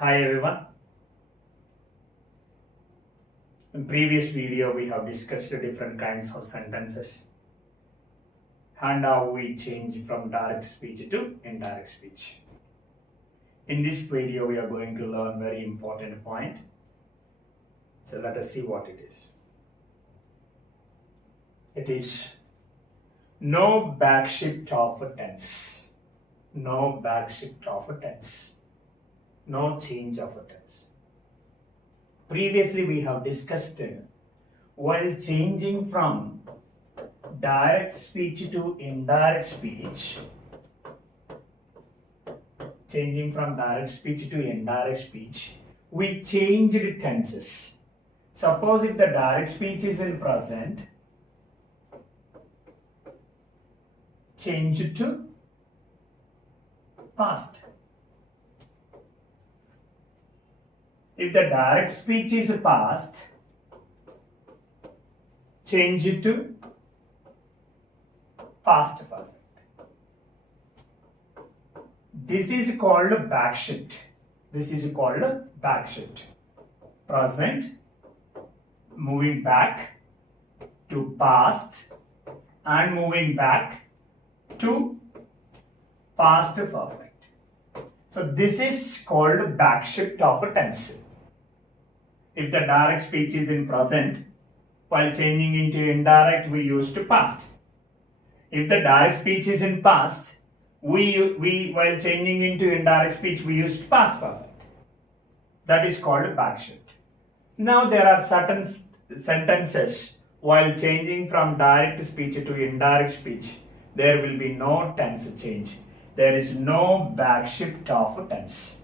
Hi everyone. In previous video we have discussed different kinds of sentences and how we change from direct speech to indirect speech. In this video we are going to learn very important point. So let us see what it is. It is no backshift of a tense. No backshift of a tense. No change of a tense. Previously we have discussed while changing from direct speech to indirect speech, we changed tenses. Suppose if the direct speech is in present, change it to past. If the direct speech is past, change it to past perfect. This is called backshift. Present, moving back to past and moving back to past perfect. So this is called backshift of a tense. If the direct speech is in present, while changing into indirect, we use to past. If the direct speech is in past, we while changing into indirect speech, we use past perfect. That is called backshift. Now there are certain sentences while changing from direct speech to indirect speech, there will be no tense change. There is no backshift of a tense.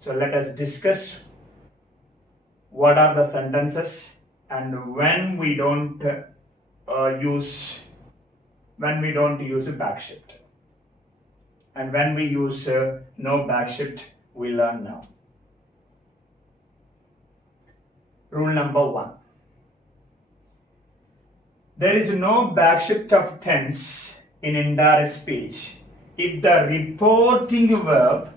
So let us discuss what are the sentences and when we don't use a backshift, and when we use no backshift, we learn now. Rule number 1. There is no backshift of tense in indirect speech if the reporting verb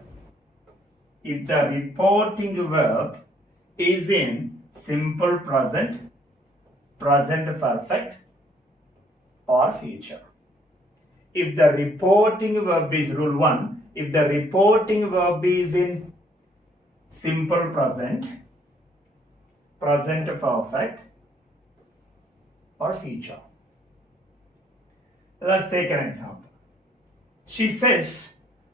is in simple present, present perfect, or future. If the reporting verb is rule 1, if the reporting verb is in simple present, present perfect, or future. Let's take an example. She says,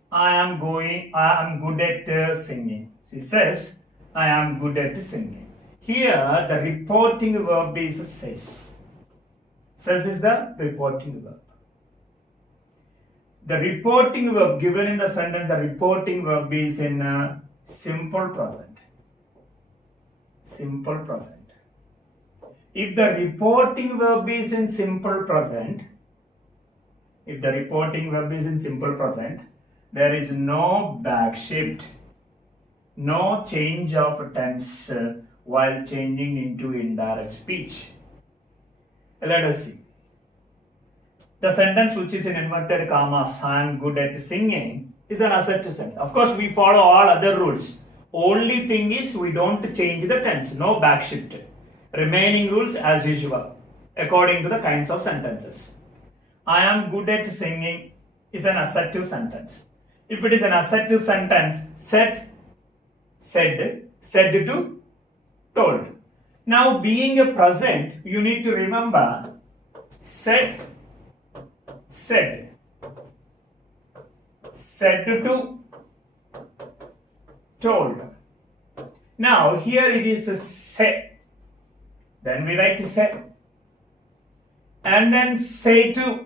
I am good at singing. She says, I am good at singing. Here, the reporting verb is says. Says is the reporting verb. The reporting verb given in the sentence, the reporting verb is in simple present. Simple present. If the reporting verb is in simple present, there is no backshift, no change of tense while changing into indirect speech. Let us see. The sentence which is in inverted commas, I am good at singing, is an assertive sentence. Of course, we follow all other rules. Only thing is we don't change the tense, no backshift. Remaining rules as usual, according to the kinds of sentences. I am good at singing is an assertive sentence. If it is an assertive sentence, said to told. Now being a present, you need to remember said to told. Now here it is a say. Then we write say. And then say to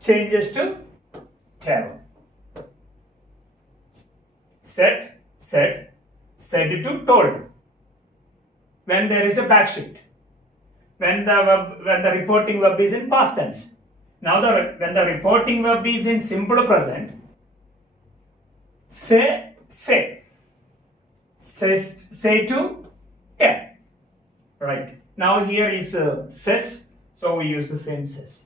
changes to tell. Said to told. When there is a backshift. When the reporting verb is in past tense. Now when the reporting verb is in simple present, say to tell. Right. Now here is says, so we use the same says.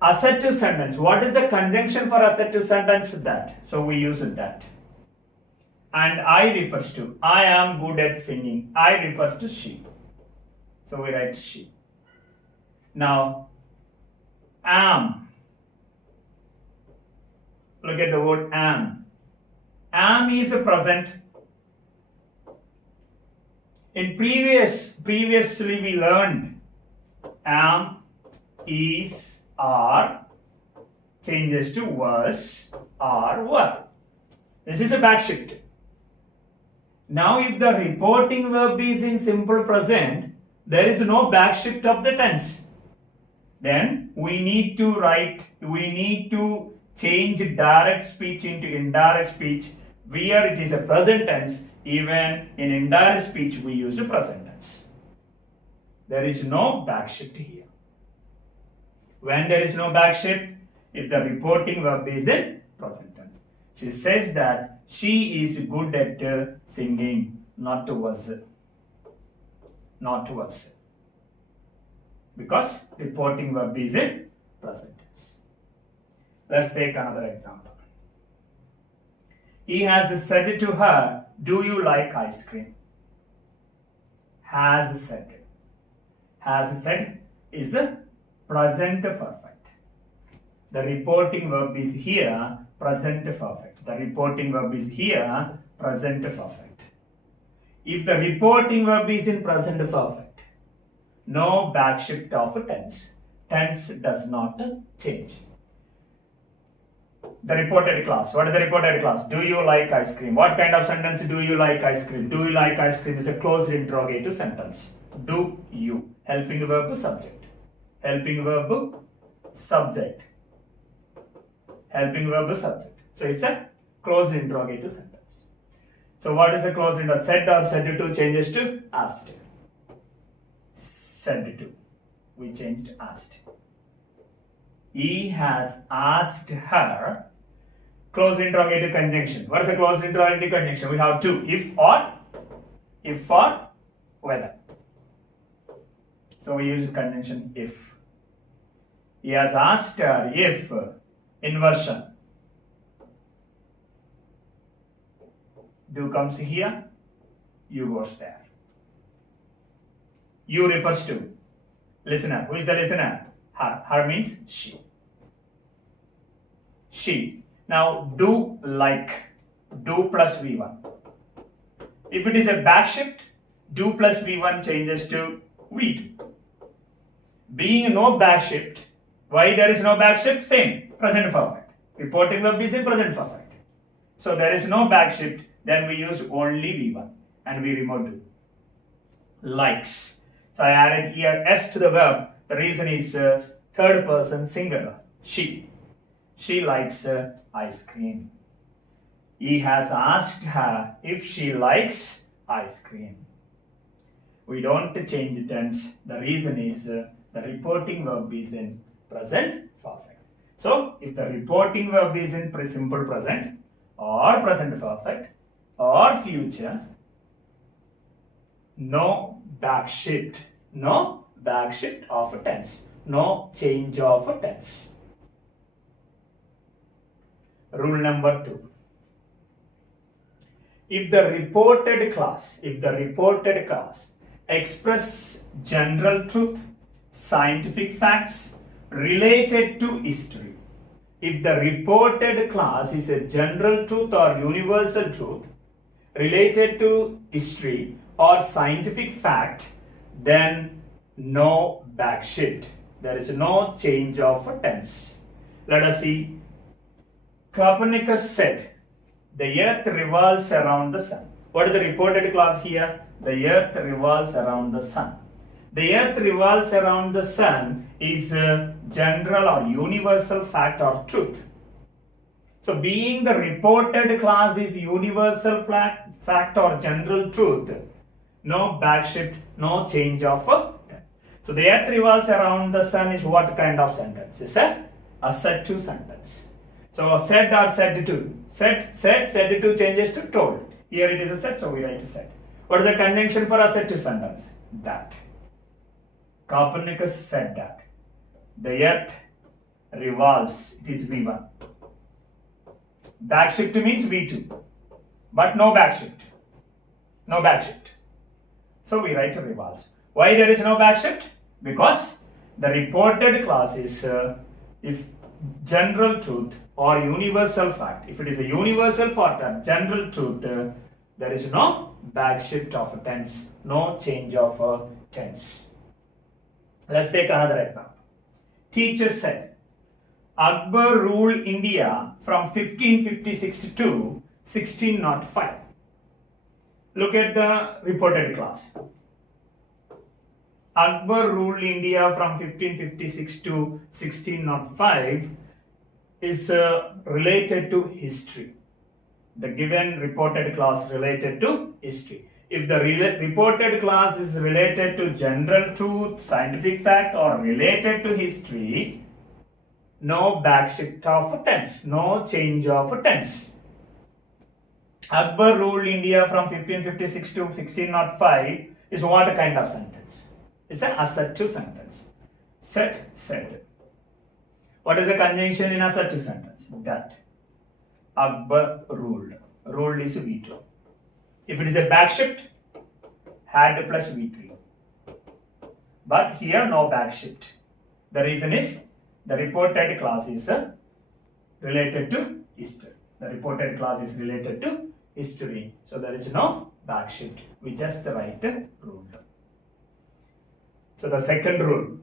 Assertive sentence. What is the conjunction for assertive sentence? That. So we use that. and I refers to, I am good at singing. I refers to she. So we write she. Now, am. Look at the word am. Am is a present. In previously we learned am, is, are changes to was, are, were. This is a backshift. Now if the reporting verb is in simple present, there is no backshift of the tense. Then we need to change direct speech into indirect speech. Where it is a present tense, even in indirect speech we use a present tense. There is no backshift here. When there is no backshift, if the reporting verb is in present tense. She says that she is good at singing, not was. Not was. Because reporting verb is in present tense. Let's take another example. He has said to her, do you like ice cream? Has said. Has said is a present perfect. The reporting verb is here present perfect. The reporting verb is here present perfect. If the reporting verb is in present perfect, no backshift of a tense. Tense does not change. The reported class. What is the reported class? Do you like ice cream? What kind of sentence do you like ice cream? Do you like ice cream is a closed interrogative sentence. Do you. Helping verb subject. Helping verb subject. Helping verb subject. So it's a closed interrogative sentence. So what is a closed interrogative? Said or said to changes to asked. Said to. We changed asked. He has asked her. Closed interrogative conjunction. What is a closed interrogative conjunction? We have two. If or whether. So we use conjunction if. He has asked her if inversion. Do comes here. You goes there. You refers to listener. Who is the listener? Her. Her means she. She. Now do like. Do plus V1. If it is a backshift, do plus V1 changes to V2. Being no backshift, why there is no backshift? Same. Present perfect. Reporting verb is in present perfect. So there is no backshift, then we use only V1 and we remove do. Likes. So I added here S to the verb. The reason is third person singular. She. She likes ice cream. He has asked her if she likes ice cream. We don't change tense. The reason is the reporting verb is in present perfect. So if the reporting verb is in simple present or present perfect or future, no backshift. No backshift of a tense. No change of a tense. Rule number 2. If the reported class express general truth, scientific facts related to history. If the reported class is a general truth or universal truth related to history or scientific fact, then no backshift. There is no change of a tense. Let us see. Copernicus said, the earth revolves around the sun. What is the reported clause here? The earth revolves around the sun. The earth revolves around the sun is a general or universal fact or truth. So being the reported clause is universal fact or general truth, no backshift, no change of a tense. So the earth revolves around the sun is what kind of sentence? It's a said to sentence. So said or said to. Said to changes to told. Here it is a said, so we write said. What is the conjunction for a said to sentence? That. Copernicus said that. The earth revolves. It is V1. Backshift means V2. but no backshift. No backshift. So we write reverse. Why there is no backshift? Because the reported clause is if general truth or universal fact. If it is a universal fact or general truth, there is no backshift of a tense, no change of a tense. Let's take another example. Teacher said, Akbar ruled India from 1556 to 1605. Look at the reported clause. Akbar ruled India from 1556 to 1605 is related to history. The given reported clause related to history. If the reported clause is related to general truth, scientific fact, or related to history, no backshift of tense, no change of tense. Akbar ruled India from 1556 to 1605 is what kind of sentence? It's an assertive sentence. Said. What is the conjunction in assertive sentence? That. Akbar ruled. Ruled is V2. If it is a backshift, had plus V3. But here no backshift. The reason is the reported clause is related to history. The reported clause is related to history. So there is no backshift. We just write ruled. So the second rule,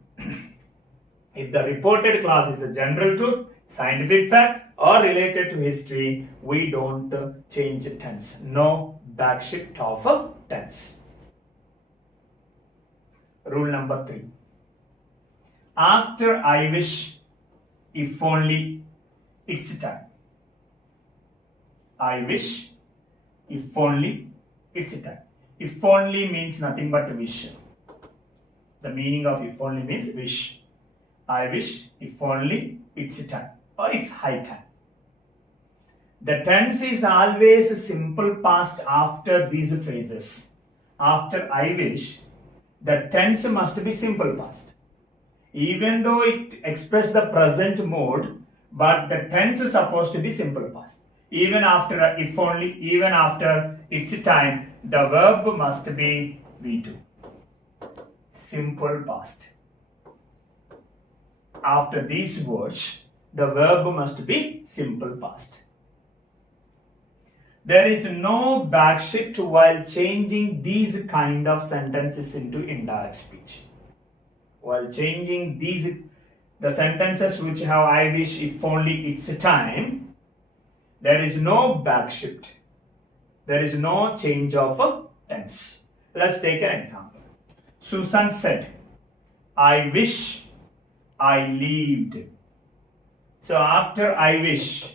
if the reported clause is a general truth, scientific fact, or related to history, we don't change tense. No backshift of a tense. Rule number 3. After I wish, if only, it's time. I wish, if only, it's time. If only means nothing but wish. The meaning of if only means wish. I wish, if only, it's time or it's high time. The tense is always simple past after these phrases. After I wish, the tense must be simple past. Even though it expresses the present mode, but the tense is supposed to be simple past. Even after if only, even after it's time, the verb must be V2. Simple past. After these words, the verb must be simple past. There is no backshift while changing these kind of sentences into indirect speech. While changing the sentences which have I wish, if only, it's time, there is no backshift. There is no change of a tense. Let's take an example. Susan said, I wish I lived. So after I wish,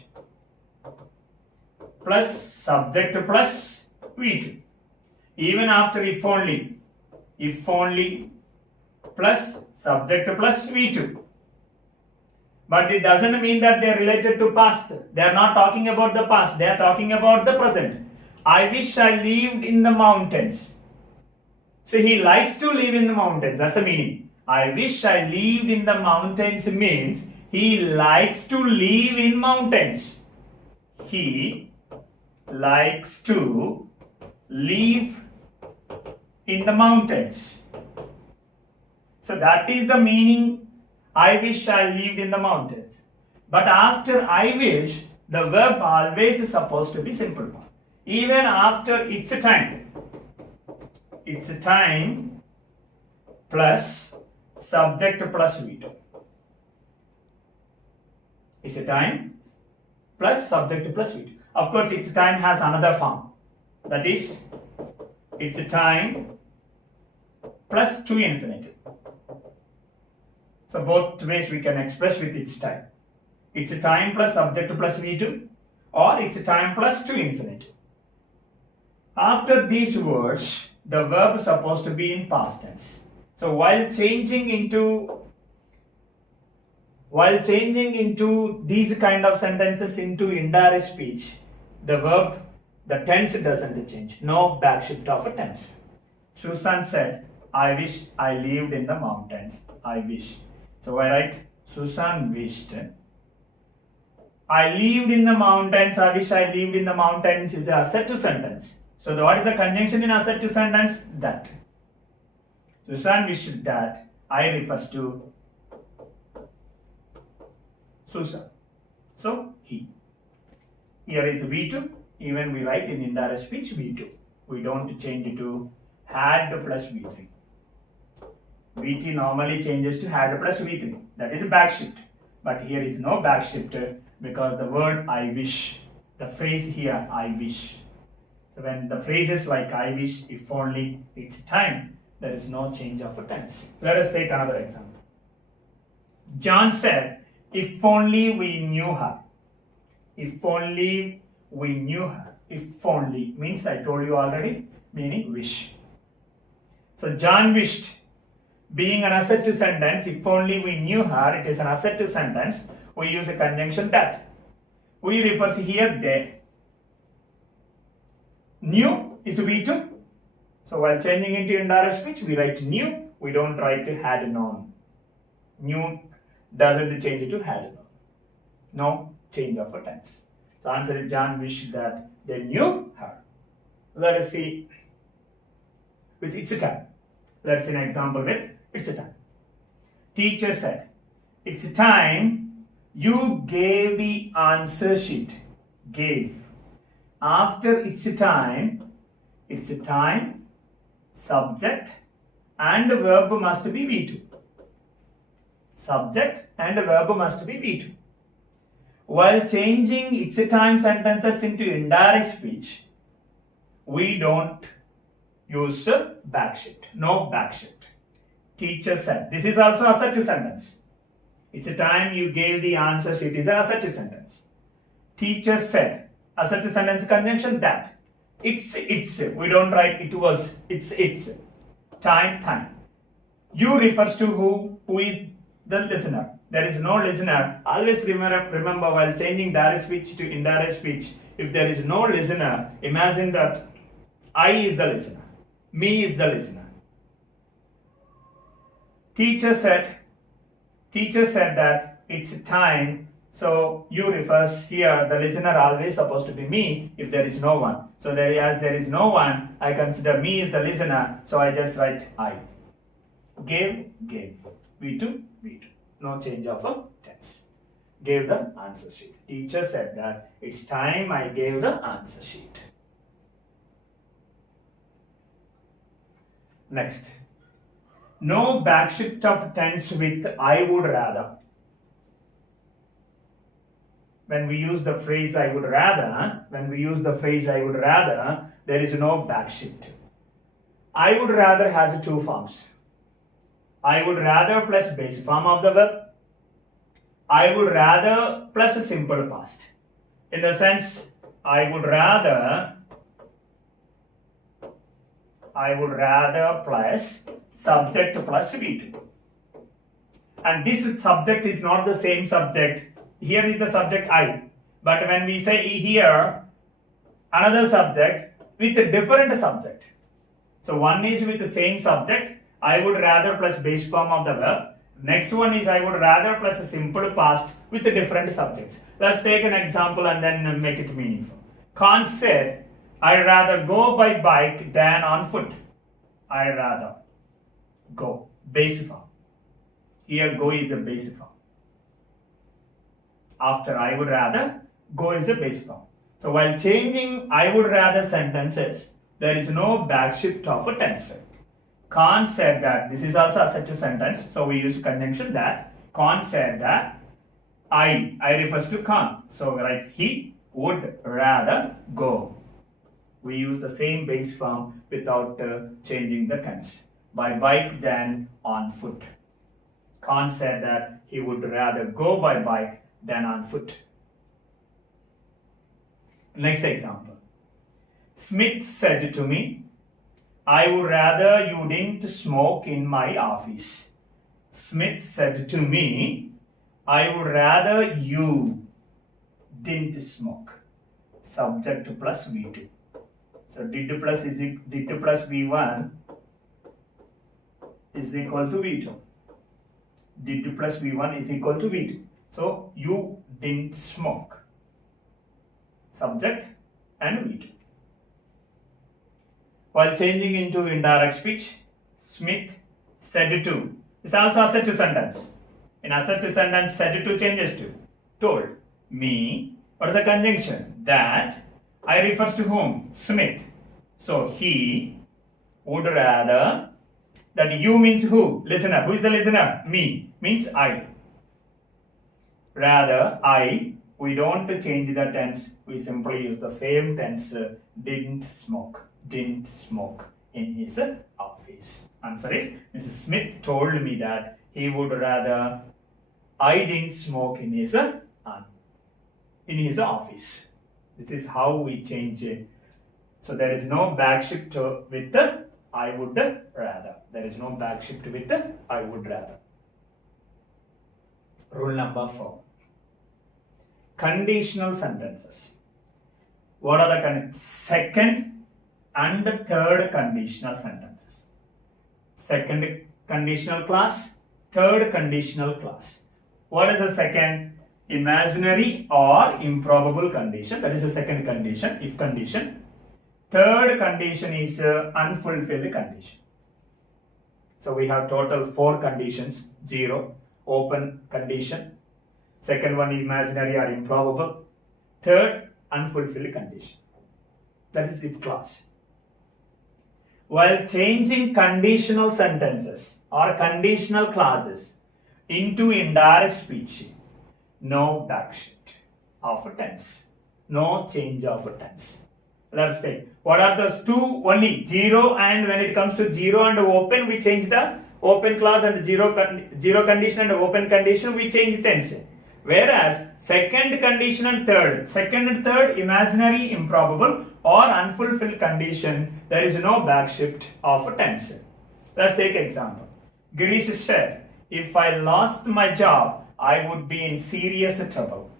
plus subject plus V2. Even after if only plus subject plus V2. But it doesn't mean that they are related to past. They are not talking about the past. They are talking about the present. I wish I lived in the mountains. So he likes to live in the mountains. That's the meaning. I wish I lived in the mountains means he likes to live in mountains. He likes to live in the mountains. So that is the meaning. I wish I lived in the mountains. But after I wish, the verb always is supposed to be simple past. Even after it's a time. It's a time plus subject plus V2. It's a time plus subject plus V2. Of course, it's a time has another form. That is, it's a time plus to infinitive. So both ways we can express with its time. It's a time plus subject plus V2, or it's a time plus to infinitive. After these words, the verb is supposed to be in past tense. So while changing into these kind of sentences into indirect speech, the verb, the tense doesn't change. No backshift of a tense. Susan said, I wish I lived in the mountains. I wish. So I write, Susan wished I lived in the mountains, I wish I lived in the mountains is an assertive sentence. So what is the conjunction in assertive sentence? That. Susan wished that. I refers to Susan. So he. Here is V2. Even we write in indirect speech V2. We don't change it to had plus V3. VT normally changes to had plus V3. That is a backshift. But here is no backshift because the word I wish, the phrase here I wish. So when the phrase is like I wish, if only it's time, there is no change of a tense. Let us take another example. John said, if only we knew her. If only we knew her. If only means I told you already, meaning wish. So John wished, being an assertive sentence, if only we knew her, it is an assertive sentence. We use a conjunction that. We refers here they. Knew is V2. So while changing into indirect speech, we write knew. We don't write had known. Knew doesn't change it to had known. No change of a tense. So answer is John wished that they knew her. Let us see with it's a time. Let's see an example with it's a time. Teacher said, it's time you gave the answer sheet. Gave. After it's a time, subject and verb must be V2. Subject and verb must be V2. While changing it's a time sentences into indirect speech, we don't use backshift. No backshift. Teacher said. This is also assertive sentence. It's a time you gave the answer sheet is an assertive sentence. Teacher said. Assertive sentence conjunction that. It's. We don't write it was. It's. Time. You refers to who is the listener. There is no listener. Always remember while changing direct speech to indirect speech, if there is no listener, imagine that I is the listener. Me is the listener. Teacher said that it's time. So you refers here, the listener always supposed to be me if there is no one. So as there is no one, I consider me as the listener. So I just write I. Gave. V2. No change of a tense. Gave the answer sheet. Teacher said that it's time I gave the answer sheet. Next. No backshift of tense with I would rather. When we use the phrase I would rather, there is no backshift. I would rather has two forms. I would rather plus base form of the verb. I would rather plus a simple past. In the sense, I would rather plus subject plus V2. And this subject is not the same subject. Here is the subject I. But when we say here, another subject with a different subject. So one is with the same subject, I would rather plus base form of the verb. Next one is I would rather plus a simple past with the different subjects. Let's take an example and then make it meaningful. Khan said, I'd rather go by bike than on foot. I'd rather go. Base form. Here go is a base form. After I would rather, go is a base form. So while changing I would rather sentences, there is no backshift of a tense. Khan said that. This is also assertive sentence. So we use conjunction that. Khan said that. I refers to Khan. So write he would rather go. We use the same base form without changing the tense. By bike than on foot. Khan said that he would rather go by bike than on foot. Next example. Smith said to me, I would rather you didn't smoke in my office. Smith said to me, I would rather you didn't smoke. Subject plus V2. So did plus V1 is equal to V2. Did plus V1 is equal to V2. So you didn't smoke. Subject and we do. While changing into indirect speech, Smith said to. This also assertive sentence. In assertive sentence, said to changes to. Told me. What is the conjunction? That. I refers to whom? Smith. So he would rather. That you means who? Listener. Who is the listener? Me. Means I. Rather, I. We don't change the tense. We simply use the same tense. Didn't smoke. Didn't smoke in his office. Answer is Mrs. Smith told me that he would rather I didn't smoke in his office. This is how we change it. So there is no backshift with the I would rather. There is no backshift with the I would rather. Rule number 4. Conditional sentences. What are the second and third conditional sentences? Second conditional clause, third conditional clause. What is the second? Imaginary or improbable condition. That is the second condition, if condition. Third condition is unfulfilled condition. So we have total 4 conditions. 0, open condition. Second one, imaginary or improbable. Third, unfulfilled condition. That is if clause. While changing conditional sentences or conditional clauses into indirect speech, no backshift of a tense. No change of a tense. Let's say, what are those two? Only 0, and when it comes to 0 and open, we change the open clause, and 0 condition and open condition, we change tense. Whereas second condition and third, imaginary, improbable or unfulfilled condition, there is no backshift of a tense. Let's take example. Girish said, if I lost my job, I would be in serious trouble.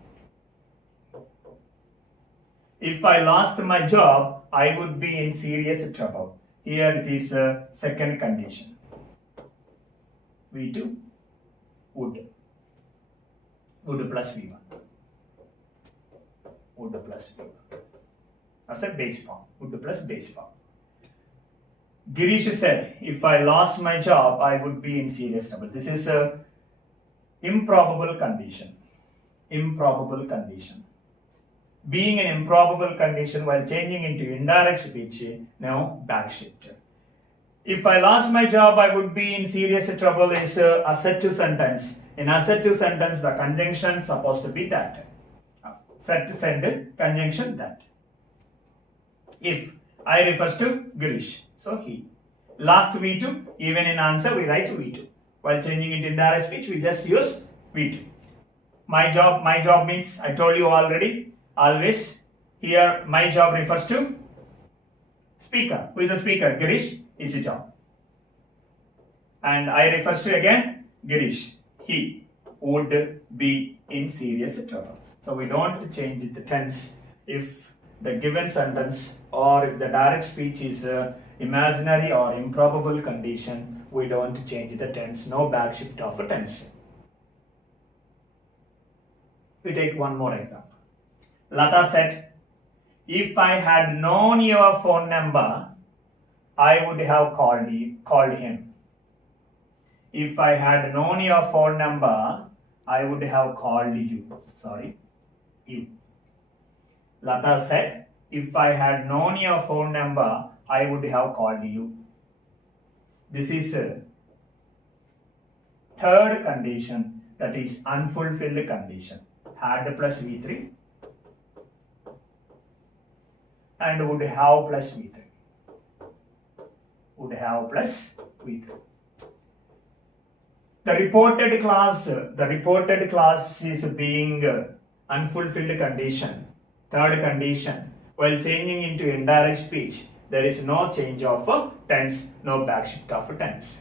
If I lost my job, I would be in serious trouble. Here it is a second condition. V2, would. Would plus V1. Would plus V1. That's a base form. Would plus base form. Girish said, if I lost my job, I would be in serious trouble. This is a improbable condition. Improbable condition. Being an improbable condition while changing into indirect speech, no backshift. If I lost my job, I would be in serious trouble is assertive sentence. In assertive sentence, the conjunction supposed to be that. Set conjunction that. If I refers to Girish, so he. Last V2, even in answer we write V2. While changing into indirect speech, we just use V2. My job means, I told you already, always. Here, my job refers to speaker. Who is the speaker? Girish is a job. And I refers to again Girish. He would be in serious trouble. So we don't change the tense if the given sentence or if the direct speech is imaginary or improbable condition, we don't change the tense. No backshift of a tense. We take one more example. Lata said, if I had known your phone number, I would have called him. If I had known your phone number, I would have called you. You. Lata said, if I had known your phone number, I would have called you. This is a third condition, that is unfulfilled condition. Had plus V3 and would have plus V3. Would have plus V3. The reported clause is being unfulfilled condition. Third condition. While changing into indirect speech, there is no change of a tense, no backshift of a tense.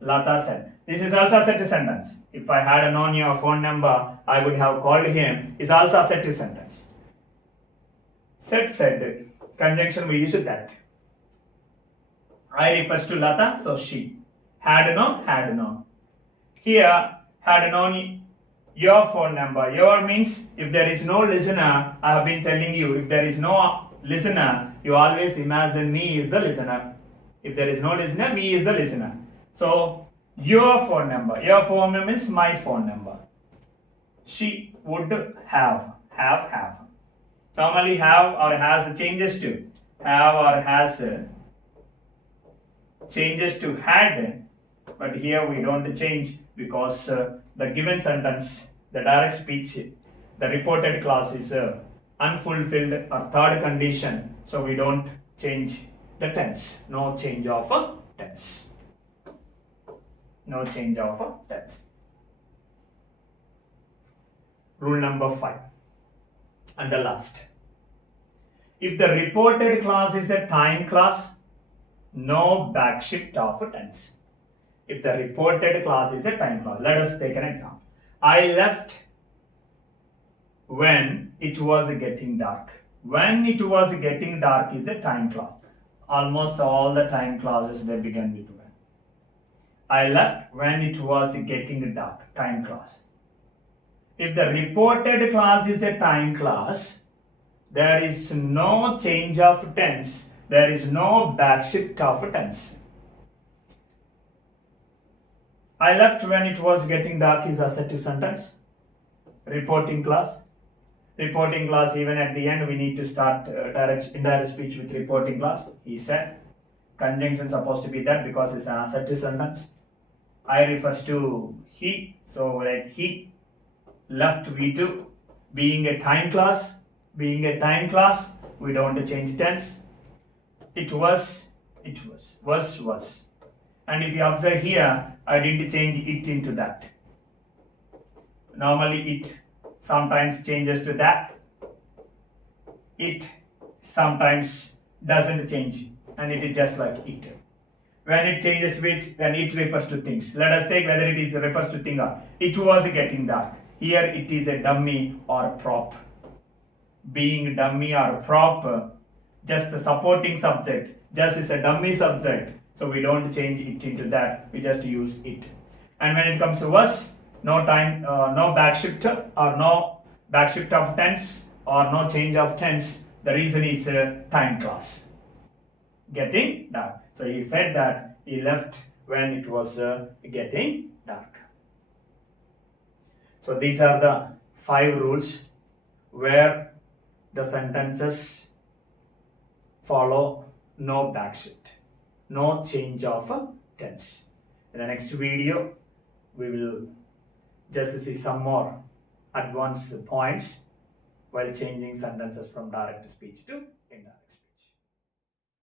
Lata said, this is also assertive sentence. If I had known your phone number, I would have called him is also assertive sentence. Said, conjunction we use that. I refers to Lata, so she. Had known. Here, had known your phone number. Your means if there is no listener, I have been telling you, if there is no listener, you always imagine me is the listener. If there is no listener, me is the listener. So your phone number. Your phone number means my phone number. She would have. Normally have or has changes to. Have or has changes to had. But here we don't change because the given sentence, the direct speech, the reported clause is unfulfilled or third condition. So we don't change the tense. No change of a tense. No change of a tense. Rule number 5 and the last. If the reported clause is a time clause, no backshift of a tense. If the reported clause is a time clause, let us take an example. I left when it was getting dark. When it was getting dark is a time clause. Almost all the time clauses they begin with when. I left when it was getting dark, time clause. If the reported clause is a time clause, there is no change of tense. There is no backshift of tense. I left when it was getting dark is assertive sentence. Reporting clause. Reporting clause, even at the end we need to start indirect speech with reporting clause. He said. Conjunction supposed to be that because it's an assertive sentence. I refers to he, so like he left V2 being a time clause. Being a time clause, we don't change tense. It was. Was. And if you observe here, I didn't change it into that. Normally it sometimes changes to that. It sometimes doesn't change and it is just like it. When it changes with, when it refers to things. Let us take whether it is refers to thing or it was getting dark. Here it is a dummy or prop. Being dummy or prop, just a supporting subject, just is a dummy subject. So we don't change it into that, we just use it. And when it comes to was, no time, no backshift or no backshift of tense or no change of tense. The reason is time clause. Getting dark. So he said that he left when it was getting dark. So these are the 5 rules where the sentences follow no backshift. No change of tense. In the next video, we will just see some more advanced points while changing sentences from direct speech to indirect.